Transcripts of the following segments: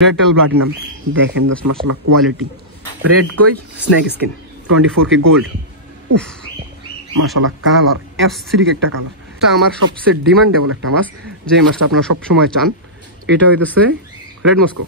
रेडटेल platinum देखें दस माशाल्लाह क्वालिटी रेड कोई स्नैक स्किन 24K गोल्ड उफ माशाल्लाह কালার অ্যাসথেটিক একটা কালার এটা আমার সবচেয়ে ডিমান্ডেবল একটা মাছ যে মাছটা আপনারা সব সময় চান এটা হইতেছে রেড মস্কো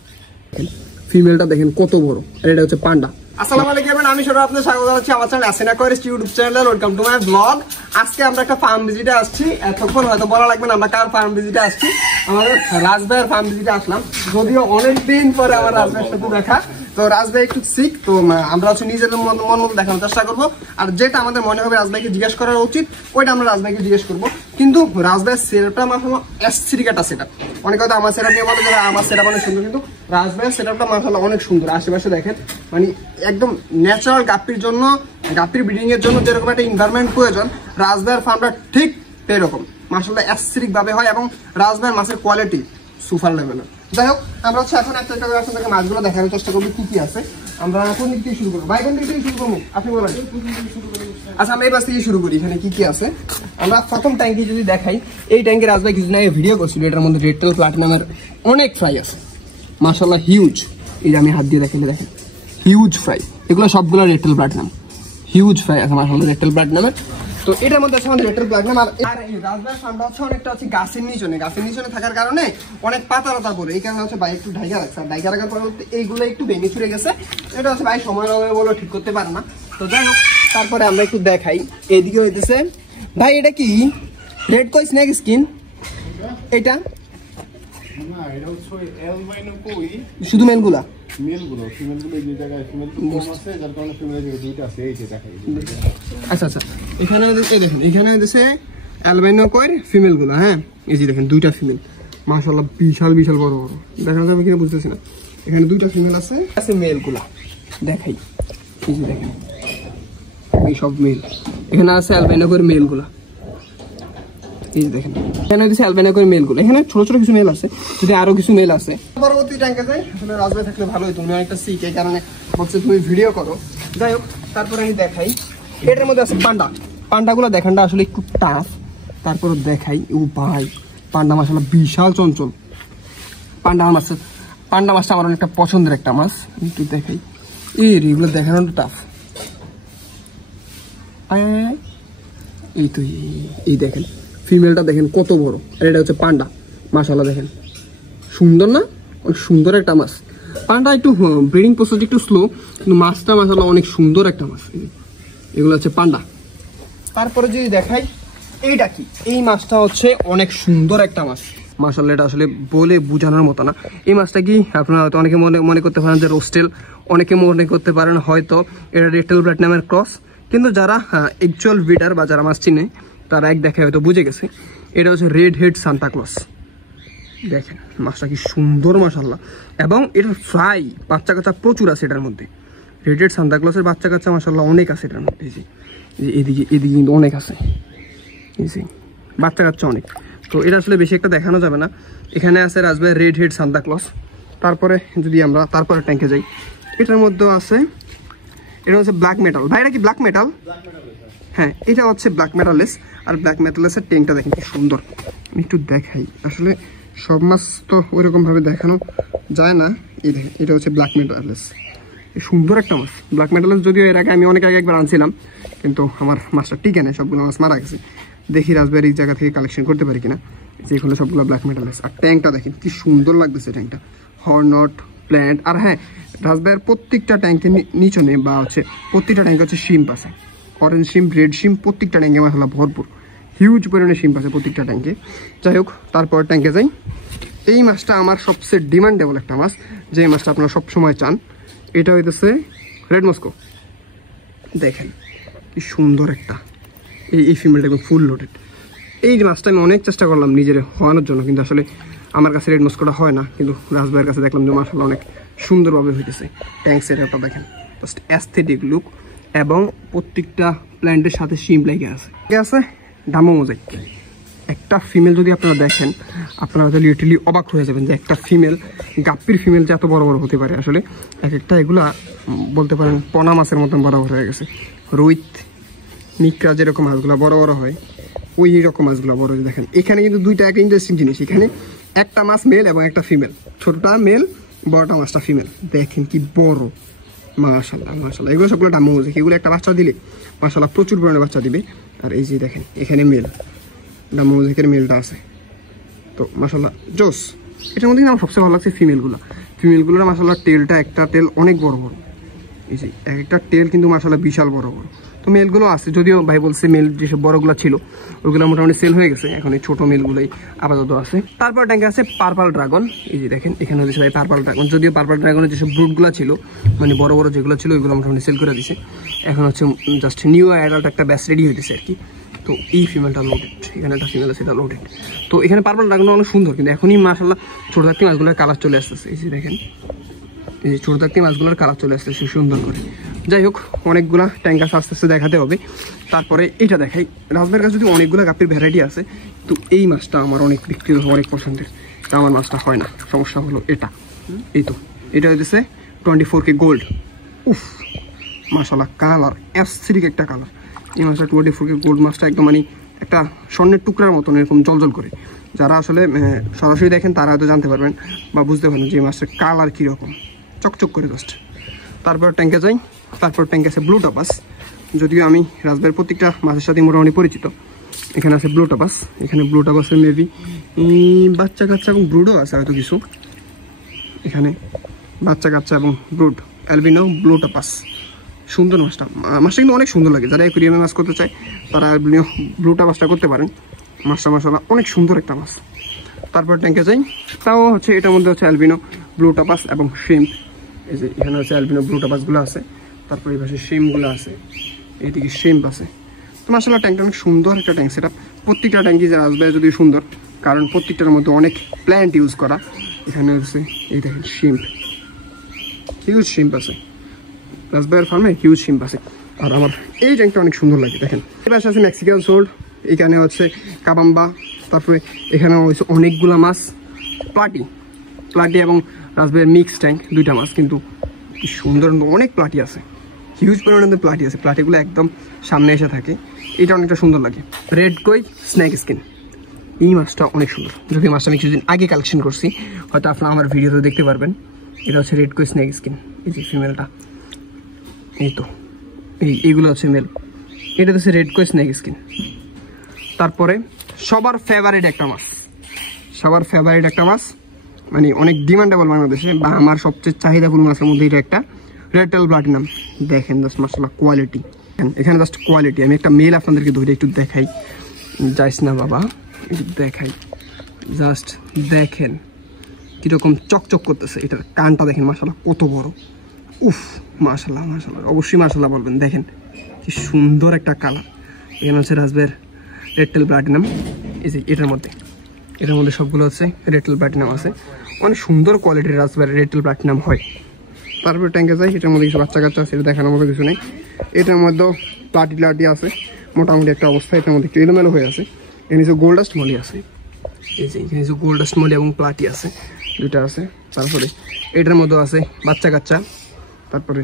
ফিমেলটা দেখেন কত বড় আর এটা হচ্ছে পান্ডা আসসালামু আলাইকুম আমি সবাই আপনাদের স্বাগত জানাচ্ছি আমার চ্যানেল আসেনা Quest YouTube channel welcome to my blog আজকে আমরা একটা ফার্ম ভিজিটে আসছি এতক্ষণ হয়তো বলা লাগবে না আমরা কার ফার্ম ভিজিটে আসছি আমাদের রাজভাইয়ের ফার্ম ভিজিটে আসলাম যদিও অনেক দিন পরে আমার রাজভাইয়ের সাথে দেখা তো রাজভাই একটু সিক তো আমরা হচ্ছে নিজেদের মন মতো দেখানোর চেষ্টা করবো আর যেটা আমাদের মনে হবে রাজভাইকে জিজ্ঞেস করা উচিত ওইটা আমরা রাজভাইকে জিজ্ঞেস করবো কিন্তু রাজভাইয়ের সেটআপটা মাশাআল্লাহ অ্যাসথেটিক একটা সেটআপ অনেক হয়তো আমার সেটআপ নিয়ে বলে যে আমার সেটআপ অনেক সুন্দর কিন্তু রাজভাইয়ের সেটআপটা মাশাআল্লাহ অনেক সুন্দর আশেপাশে দেখেন মানে একদম ন্যাচারাল গাপ্পির জন্য গাপ্পির ব্রিডিং এর জন্য যেরকম একটা এনভায়রনমেন্ট প্রয়োজন রাজভাইয়ের ফার্মটা ঠিক এরকম মাশাআল্লাহ অ্যাসথেটিক ভাবে হয় এবং রাজভাইয়ের মাছের কোয়ালিটি সুপার লেভেলের যাই হোক আমরা হচ্ছে এখন একটা আপনাদেরকে মাছগুলো দেখানোর চেষ্টা করবো কি কি আছে আমরা কোন দিক থেকে শুরু করবো ভাই কোন দিক থেকে শুরু করবো আপনি বলেন আচ্ছা আমরা এই পাশ থেকে শুরু করি এখানে কি কি আছে আমরা প্রথম ট্যাঙ্কি যদি দেখাই এই ট্যাঙ্কে রাজভাই কিছুদিন আগে ভিডিও করছিল এটার মধ্যে রেডটেল প্লাটিনামের অনেক ফ্রাই আছে মাশাআল্লাহ হিউজ এই যে আমি হাত দিয়ে দেখালে দেখেন হিউজ ফ্রাই এগুলো সবগুলো রেডটেল প্লাটিনাম হিউজ ফ্রাই আছে মাশাআল্লাহ রেডটেল প্লাটিনামের তো এটার মধ্যে আছে আমাদের রেডটেল প্লাটিনাম আর এই রাজভাইয়ের ফার্মটা হচ্ছে অনেকটা হচ্ছে গাছের নিচনে থাকার কারণে অনেক পাতা লতা পড়ে এই কারণে হচ্ছে ভাই একটু ঢাইকা রাখছে আর ঢাইকা রাখার পরবর্তী এইগুলো একটু ভেঙে ছুড়ে গেছে এটা হচ্ছে ভাই সময়ের অভাবে বলে ঠিক করতে পারে না তো যাই হোক তারপরে আমরা একটু দেখাই এইদিকে হইতেছে ভাই এটা কি রেড কই স্নেক স্কিন এটা শুধু মেলগুলা আচ্ছা আচ্ছা এখানে দেখেন এখানে হচ্ছে অ্যালবাইনো কয়ের ফিমেল গুলা হ্যাঁ এই যে দেখেন দুইটা ফিমেল মাশাআল্লাহ বিশাল বিশাল বড় বড় দেখা যাবে কিনা বুঝতেছি না এখানে দুইটা ফিমেল আছে মেল গুলা দেখাই এই যে দেখেন এই সব মেল এখানে আছে অ্যালবাইনো কয়ের মেল গুলা এই দেখেন এখানে হচ্ছে অ্যালবাইনো কয়ের মেল গুলো এখানে ছোট ছোট কিছু মেল আছে যদি আরো কিছু মেল আছে পরবর্তী ট্যাঙ্কে যাই আসলে রাজভাই থাকলে ভালো হতো তুমি একটা সিক এই কারণে বলছে তুমি ভিডিও করো যাই হোক তারপরে আমি দেখাই এটার মধ্যে আছে পান্ডাগুলো দেখানটা আসলে একটু টাফ তারপর দেখাই ও ভাই পান্ডা মাশাআল্লাহ বিশাল চঞ্চল পান্ডা মাছটা আমার অনেকটা পছন্দের একটা মাছ একটু দেখাই এগুলো দেখানোটা টাফ এই তো এই দেখেন ফিমেলটা দেখেন কত বড় আর এটা হচ্ছে পান্ডা মাশাআল্লাহ দেখেন সুন্দর না অনেক সুন্দর একটা মাছ পান্ডা একটু ব্রিডিং প্রসেস একটু স্লো কিন্তু মাছটা মাশাআল্লাহ অনেক সুন্দর একটা মাছ এগুলো হচ্ছে পান্ডা তারপরে যদি দেখাই এইটা কি এই মাছটা হচ্ছে অনেক সুন্দর একটা মাছ মাশাআল্লাহ এটা আসলে বলে বোঝানোর মতো না এই মাছটা কি আপনারা হয়তো অনেকে মনে করতে পারেন যে রোস্টেল অনেকে মনে করতে পারেন হয়তো এটা রেডটেল প্লাটিনামের ক্রস কিন্তু যারা অ্যাকচুয়াল ব্রিডার বা যারা মাছ চিনে তারা এক দেখে হয়তো বুঝে গেছে এটা হচ্ছে রেড হেড সান্তা ক্লজ দেখেন মাছটা কি সুন্দর মাশাআল্লাহ এবং এটার ফ্রাই বাচ্চা কাচ্চা প্রচুর আছে এটার মধ্যে রেড হেড সান্তা ক্লজের বাচ্চা কাচ্চা মাশাআল্লাহ অনেক আছে এটার মধ্যে এদিকে কিন্তু অনেক আছে এই যে বাচ্চা কাচ্চা অনেক তো এটা আসলে বেশি একটা দেখানো যাবে না এখানে আছে রাজভাইয়ের রেড হেড সান্তা ক্লজ তারপরে যদি আমরা তারপরে ট্যাঙ্কে যাই এটার মধ্যে আছে এটা হচ্ছে ব্ল্যাক মেটাল ভাই এটা কি ব্ল্যাক মেটাল হ্যাঁ এটা হচ্ছে ব্ল্যাক মেটালেস আর ব্ল্যাক মেটালেসের ট্যাঙ্কটা দেখেন কি সুন্দর আমি একটু দেখাই আসলে সব মাছ তো ওইরকম ভাবে দেখানো যায় না এই দেখেন এটা হচ্ছে ব্ল্যাক মেটালেস সুন্দর একটা মাছ ব্ল্যাক মেটালেস যদিও এর আগে আমি অনেক আগে একবার আনছিলাম কিন্তু আমার মাছটা টিকে নেই সবগুলো মাছ মারা গেছে দেখি রাজবাড়ির এই জায়গা থেকে কালেকশন করতে পারি কিনা যেগুলো সবগুলো ব্ল্যাক মেটালেস আর ট্যাঙ্কটা দেখেন কি সুন্দর লাগতেছে ট্যাঙ্কটা হর্নট প্ল্যান্ট আর হ্যাঁ রাজবাড়ির প্রত্যেকটা ট্যাঙ্কের নিচনে বা হচ্ছে প্রত্যেকটা ট্যাঙ্কে হচ্ছে শিম্প আছে অরেঞ্জ শিম্প রেড শিম্প প্রত্যেকটা ট্যাঙ্কে মাশাআল্লাহ ভরপুর হিউজ পরিমাণে শিম্প আছে প্রত্যেকটা ট্যাঙ্কে যাই হোক তারপর ট্যাঙ্কে যাই এই মাছটা আমার সবচেয়ে ডিমান্ডেবল একটা মাছ যে মাছটা আপনারা সবসময় চান এটা হইতেছে রেড মস্কো দেখেন কি সুন্দর একটা এই ফিমেলটা একদম ফুল লোডেড এই মাছটা আমি অনেক চেষ্টা করলাম নিজের হওয়ানোর জন্য কিন্তু আসলে আমার কাছে রেড মস্কোটা হয় না কিন্তু রাজভাইয়ের কাছে দেখলাম যে মাশাআল্লাহ অনেক সুন্দরভাবে হইতেছে ট্যাঙ্ক সেটআপটা দেখেন জাস্ট অ্যাস্থেটিক লুক এবং প্রত্যেকটা প্ল্যান্টের সাথে শিম লেগে আছে ডামো মোজাইক একটা ফিমেল যদি আপনারা দেখেন আপনারা লিটারলি অবাক হয়ে যাবেন যে একটা ফিমেল গাপ্পির ফিমেল যে এত বড় বড় হতে পারে আসলে এক একটা এগুলা বলতে পারেন পোনা মাছের মতন বরাবর হয়ে গেছে রুইত নিকরা যেরকম মাছগুলো বড় বড় হয় ওই রকম মাছগুলো বড় দেখেন এখানে কিন্তু দুইটা একটা ইন্টারেস্টিং জিনিস এখানে একটা মাছ মেল এবং একটা ফিমেল ছোটটা মেল বড়টা মাছটা ফিমেল, দেখেন কি বড়, মাশাআল্লাহ মাশাআল্লাহ। এগুলো সবগুলো ডাম্বো মোজাইক, এগুলো একটা বাচ্চা দিলে মাশাআল্লাহ প্রচুর পরিমাণে বাচ্চা দিবে। আর এই যে দেখেন এখানে মেল, ডাম্বো মোজাইকের মেলটা আছে, তো মাশাআল্লাহ জোস। এটার মধ্যে আমার সবচেয়ে ভালো লাগছে ফিমেলগুলোর মাশাআল্লাহ টেলটা, একটা টেল অনেক বড় বড়, এই যে একটা টেল কিন্তু মাশাআল্লাহ বিশাল বড় বড়। তো মেলগুলো আছে, যদিও ভাই বলছে মেল যেসব বড়গুলো ছিল ওইগুলো মোটামুটি সেল হয়ে গেছে, এখন এই ছোট মেলগুলোই আপাতত আছে। তারপর ট্যাঙ্কে আছে পার্পল ড্রাগন, এই যে দেখেন এখানে হচ্ছে ভাই পার্পল ড্রাগন, যদিও পার্পল ড্রাগনের যেসব ব্রুডগুলো ছিল মানে বড় বড় যেগুলো ছিল ওইগুলো মোটামুটি সেল করে দিছে। এখন হচ্ছে জাস্ট নিউ অ্যাডাল্ট একটা ব্যাচ রেডি হইতেছে আর কি। তো এই ফিমেলটা লোডেড, এখানে একটা ফিমেল আছে, এটা লোডেড। তো এখানে পার্পল ড্রাগনটা অনেক সুন্দর, কিন্তু এখনই মাশাআল্লাহ ছোট থাকতে মাছগুলোর কালার চলে আসতেছে, এই যে দেখেন এই যে ছোট থাকতে মাছগুলোর কালার চলে আসতেছে সুন্দর করে। যাই হোক অনেকগুলা ট্যাঙ্ক আস্তে আস্তে দেখাতে হবে। তারপরে এটা দেখাই, রাজবের কাছে যদি অনেকগুলো গাপ্পির ভ্যারাইটি আছে, তো এই মাছটা আমার অনেক বিক্রি অনেক পছন্দের, তা আমার মাছটা হয় না। সমস্যা হলো এটা, এই তো এটা হচ্ছে 24K গোল্ড। উফ মাশাআল্লাহ কালার অ্যাসিডিক একটা কালার। এই মাছটা 24K গোল্ড মাছটা একদম মানে একটা স্বর্ণের টুকরার মতন এরকম জলজল করে। যারা আসলে সরাসরি দেখেন তারা হয়তো জানতে পারবেন বা বুঝতে পারবেন যে এই মাছের কালার কীরকম, চকচক করে জাস্ট। তারপর ট্যাঙ্কে যাই, তারপর ট্যাঙ্কে আছে ব্লু টাপাস। যদিও আমি রাজবের প্রত্যেকটা মাছের সাথে মোটামুটি পরিচিত। এখানে আছে ব্লু টাপাস, এখানে ব্লু টাপাসের মেবি বাচ্চা কাচ্চা এবং ব্রুডও আছে হয়তো কিছু। এখানে বাচ্চা কাচ্চা এবং ব্রুড, অ্যালবিনো ব্লু টাপাস। সুন্দর মাছটা, মাছটা কিন্তু অনেক সুন্দর লাগে। যারা অ্যাকুরিয়ামে মাছ করতে চায় তারা অ্যালবিনো ব্লু টাপাসটা করতে পারেন। মাছটা মাশাআল্লাহ অনেক সুন্দর একটা মাছ। তারপর ট্যাঙ্কে যাই, তাও হচ্ছে এটার মধ্যে হচ্ছে অ্যালবিনো ব্লু টাপাস এবং শ্রিম্প। এই যে এখানে হচ্ছে অ্যালবিনো ব্লু টাপাসগুলো আছে, তারপর এই পাশে শ্রিম্পগুলো আছে, এইদিকে শ্রিম্প আছে। তো মাশাআল্লাহ ট্যাঙ্কটা অনেক সুন্দর একটা ট্যাঙ্ক সেট আপ। প্রত্যেকটা ট্যাঙ্কই যে আসবে যদি সুন্দর, কারণ প্রত্যেকটার মধ্যে অনেক প্ল্যান্ট ইউজ করা। এখানে হচ্ছে এই দেখেন শ্রিম্প, হিউজ শ্রিম্প আছে, রাজবাইয়ের ফার্মে হিউজ শ্রিম্প আছে। আর আমার এই ট্যাঙ্কটা অনেক সুন্দর লাগে। দেখেন এই পাশে আছে মেক্সিকান সোল্ড, এখানে হচ্ছে কাবাম্বা, তারপরে এখানে হচ্ছে অনেকগুলা মাছ, প্লাটি এবং রাজবাইয়ের মিক্স ট্যাঙ্ক, দুইটা মাছ কিন্তু কি সুন্দর, অনেক প্লাটি আছে, হিউজ পরিমাণে প্লাটি আছে। প্লাটিগুলো একদম সামনে এসে থাকে, এটা অনেকটা সুন্দর লাগে। রেড কই স্ন্যাক স্কিন, এই মাছটা অনেক সুন্দর। যদি মাছটা আমি কিছুদিন আগে কালেকশন করছি, হয়তো আপনারা আমার ভিডিওতে দেখতে পারবেন। এটা হচ্ছে রেড কই স্ন্যাক স্কিন, এই যে ফিমেলটা, এই তো এইগুলো হচ্ছে মেল। এটা হচ্ছে রেড কই স্ন্যাক স্কিন। তারপরে সবার ফেভারিট একটা মাছ, মানে অনেক ডিমান্ডেবল বাংলাদেশে, বা আমার সবচেয়ে চাহিদাপূর্ণ মাছের মধ্যে এটা একটা, রেড টেল প্লাটিনাম। দেখেন জাস্ট মাশাআল্লাহ কোয়ালিটি, এখানে জাস্ট কোয়ালিটি। আমি একটা মেল আপনাদেরকে ধরে একটু দেখাই, যাইস না বাবা, একটু দেখাই, জাস্ট দেখেন কীরকম চকচক করতেছে। এটার কানটা দেখেন মাশাআল্লাহ কত বড়, উফ মাশাআল্লাহ মাশাআল্লাহ, অবশ্যই মাশাআল্লাহ বলবেন। দেখেন কি সুন্দর একটা কালার। এখানে হচ্ছে রাজবের রেড টেল প্লাটিনাম, এই যে এটার মধ্যে সবগুলো হচ্ছে রেড টেল প্লাটিনাম আছে। অনেক সুন্দর কোয়ালিটির রাজবের রেড টেল প্লাটিনাম হয়। তারপরে ট্যাঙ্কে যায়, এটার মধ্যে কিছু বাচ্চা কাচ্চা আছে, এটা দেখানোর মতো কিছু নেই। এটার মধ্যেও প্লাটি আছে মোটামুটি একটা অবস্থা, এটার মধ্যে একটু এলোমেলো হয়ে আছে। এখানে কিছু গোল্ডাস্ট মলি আছে, এই যে এখানে কিছু গোল্ডাস্ট মলি এবং প্লাটি আছে, দুইটা আছে। তারপরে এটার মধ্যেও আছে বাচ্চা কাচ্চা। তারপরে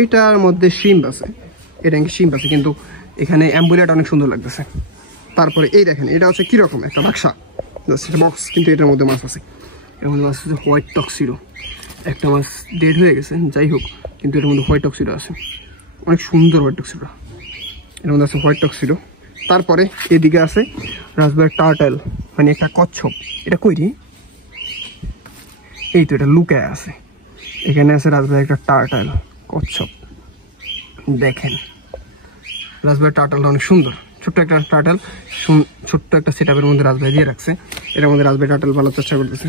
এইটার মধ্যে শিম্প আছে, এটা শিম্প আছে, কিন্তু এখানে অ্যাম্বুলিয়াটা অনেক সুন্দর লাগতেছে। তারপরে এই দেখেন এটা হচ্ছে কীরকম একটা বাক্সা, সেটা বক্স, কিন্তু এটার মধ্যে মাছ আছে। এর মধ্যে মাছ হচ্ছে হোয়াইট টক্সিডো, একটা মাছ ডেড হয়ে গেছে, যাই হোক, কিন্তু এটার মধ্যে হোয়াইট টক্সিডো আছে, অনেক সুন্দর হোয়াইট টক্সিডো, এর মধ্যে আছে হোয়াইট টক্সিডো। তারপরে এদিকে আছে রাজবাইয়ের টার্টেল, মানে একটা কচ্ছপ। এটা কই রে, এই তো এটা লুকায় আছে। এখানে আছে রাজবাইয়ের একটা টার্টেল কচ্ছপ, দেখেন রাজবাইয়ের টার্টেলটা অনেক সুন্দর, ছোট্ট একটা টার্টেল, ছোট্ট একটা সেট আপের মধ্যে রাজবাই দিয়ে রাখছে। এটার মধ্যে রাজবাই টার্টেল পালার চেষ্টা করতেছে।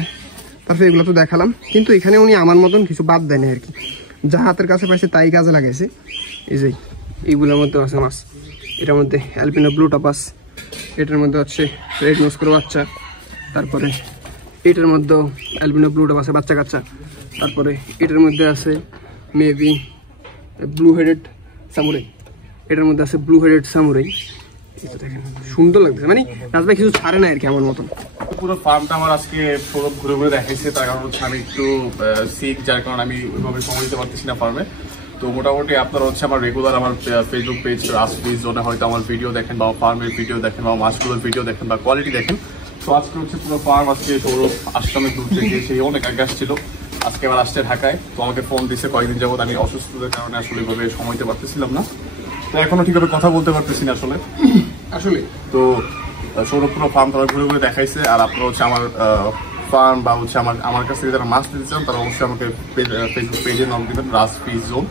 তারপরে এগুলো তো দেখালাম, কিন্তু এখানে উনি আমার মতন কিছু বাদ দেয়নি আর কি, যা হাতের কাছে পাইছে তাই কাজে লাগাইছে। এই যে এইগুলোর মধ্যে আছে মাছ, এটার মধ্যে অ্যালবিনো ব্লু টাপাস, এটার মধ্যে হচ্ছে রেড নোজ করে বাচ্চা, তারপরে এটার মধ্যেও অ্যালবিনো ব্লু টাপাসের বাচ্চা কাচ্চা, তারপরে এটার মধ্যে আছে মেবি ব্লু হেডেড সামুরাই, এটার মধ্যে আছে ব্লু হেডেড সামুরাই। দেখেন সুন্দর লাগছে, মানে রাজভাই কিছু ছাড়ে না আর কি আমার মতন। পুরো ফার্মটা আমার আজকে পুরো ঘুরে ঘুরে দেখাইছে, তার কারণ হচ্ছে আমি একটু সিক, যার কারণে আমি ওইভাবে সময় দিতে পারতেছি না ফার্মে। তো মোটামুটি আপনারা হচ্ছে আমার রেগুলার আমার ফেসবুক পেজ রাজফিজ জোনে হয়তো আমার ভিডিও দেখেন, বা ফার্মের ভিডিও দেখেন, বা মাছগুলোর ভিডিও দেখেন, বা কোয়ালিটি দেখেন। তো আজকে হচ্ছে পুরো ফার্ম, আজকে সৌরভ আশ্রমের দূর থেকে সেই অনেক আগে আসছিল। আজকে আবার আসছে ঢাকায়। তো আমাকে ফোন দিচ্ছে কয়েকদিন যাবত, আমি অসুস্থতার কারণে আসলে এভাবে সময় দিতে পারতেছিলাম না, তো এখনো ঠিকভাবে কথা বলতে পারতেছি না আসলে। তো সৌরভ পুরো ফার্ম তারা ঘুরে ঘুরে দেখাইছে। আর আপনারা হচ্ছে আমার ফার্ম বা হচ্ছে আমার কাছ থেকে যারা মাছ নিতে চান তারা অবশ্যই আমাকে ফেসবুক পেজে নাম দিবেন, রাজ ফিশ জোন।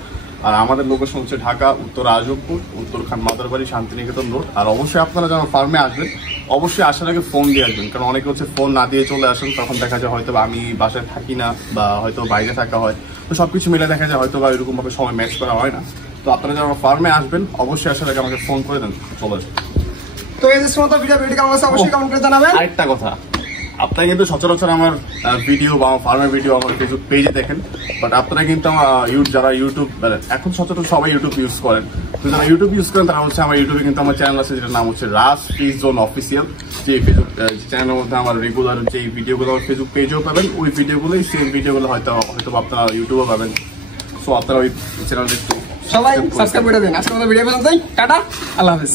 আর আমাদের লোকেশন হচ্ছে ঢাকা উত্তর আজমপুর, উত্তর খান মাদারবাড়ি, শান্তিনিকেতন রোড। আর অবশ্যই আপনারা যখন ফার্মে আসবেন অবশ্যই আসার আগে ফোন দিয়ে আসবেন, কারণ অনেকে হচ্ছে ফোন না দিয়ে চলে আসেন, তখন দেখা যায় হয়তো আমি বাসায় থাকি না বা হয়তো বাইরে থাকা হয়, তো সবকিছু মিলে দেখা যায় হয়তো বা এরকম ভাবে সময় ম্যাচ করা হয় না। তো আপনারা যখন ফার্মে আসবেন অবশ্যই আসার আগে আমাকে ফোন করে দেন, চলে আসবেন। তো এই যে সমস্ত ভিডিও কেমন আছে অবশ্যই কমেন্ট করে জানাবেন। আরেকটা কথা, আপনারা কিন্তু সচরাচর আমার ভিডিও বা আমার ফার্মের ভিডিও আমার ফেসবুক পেজে দেখেন, বাট আপনারা কিন্তু আমার যারা ইউটিউব, এখন সচরাচর সবাই ইউটিউব ইউজ করেন, তো যারা ইউটিউব ইউজ করেন তারা হচ্ছে আমার ইউটিউবে কিন্তু আমার চ্যানেল আছে যেটার নাম হচ্ছে রাজ ফিশ জোন অফিসিয়াল। যে ফেসবুক চ্যানেলের মধ্যে আমার রেগুলার যে ভিডিওগুলো আমার ফেসবুক পেজেও পাবেন, ওই ভিডিওগুলোই সেম ভিডিওগুলো হয়তো আপনারা ইউটিউবেও পাবেন। সো আপনারা ওই চ্যানেলটা একটু সবাই সাবস্ক্রাইব করে দেন। আজকে আমাদের ভিডিও পর্যন্তই, টাটা, আল্লাহ হাফেজ।